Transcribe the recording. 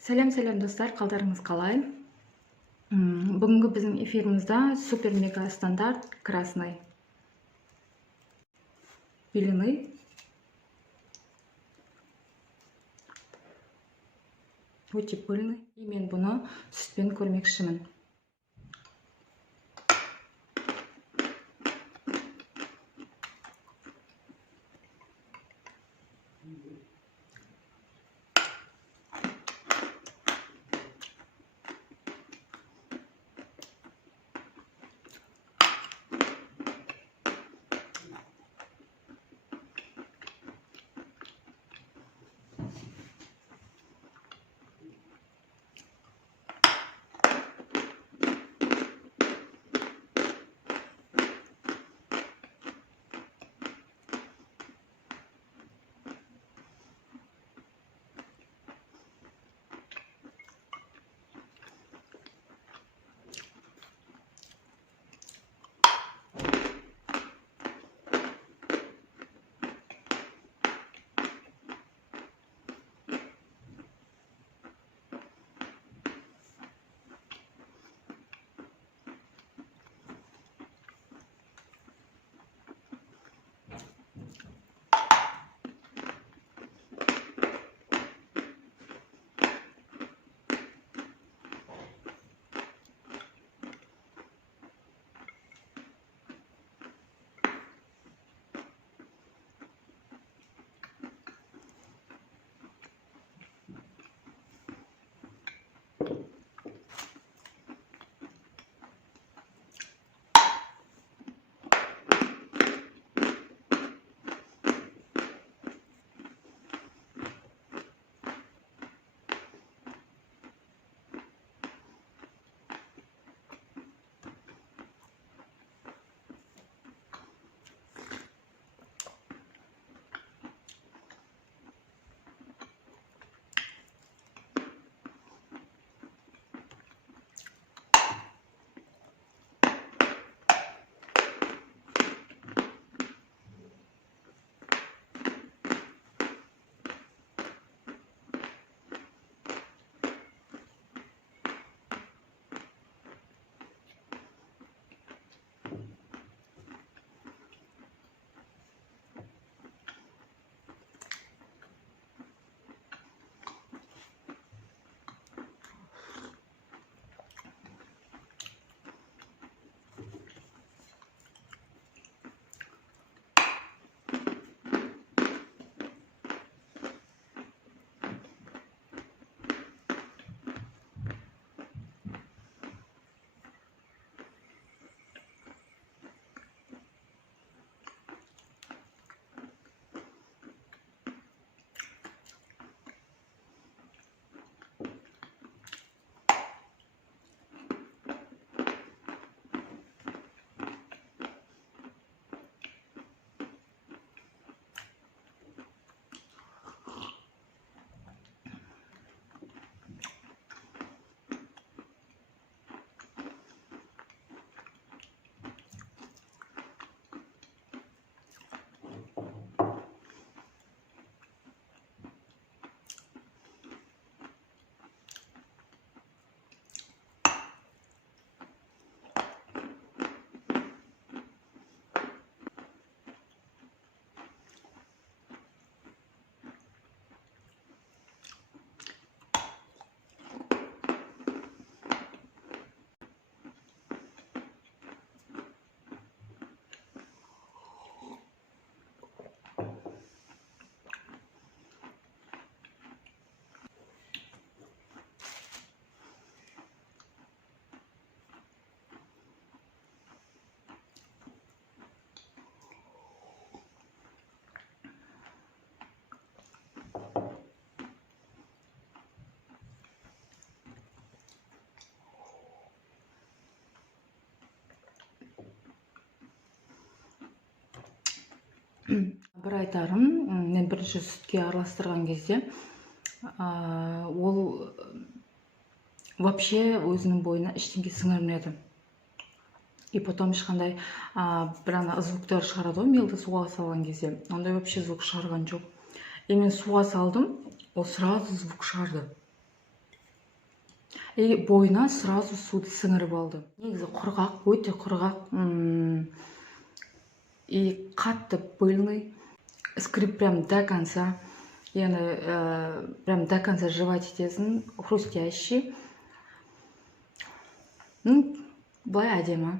Сәлем достар, қалдарыңыз қалай? Бүгінгі біздің эфирімізде супер мега стандарт красный пелены өте пыльный. Мен бұны сүтпен көрмекшімін. Бір айтарым, мен бірінші сүтке араластырған кезде ол вообще өзінің бойына ештеңе сіңірмеді. И потом ешқандай бір ана звуктар шығарады ғой, мелді суға салған кезде, ондай вообще звук шығарған жоқ. И мен суға салдым, ол сразу звук шығарды. и бойына сразу суды сіңіріп алды. Негізі құрғақ, өте құрғақ, и қатты пыльный, скрип прям до конца. Яғни прям до конца жевать етесің, хрустящий. Былай әдемі.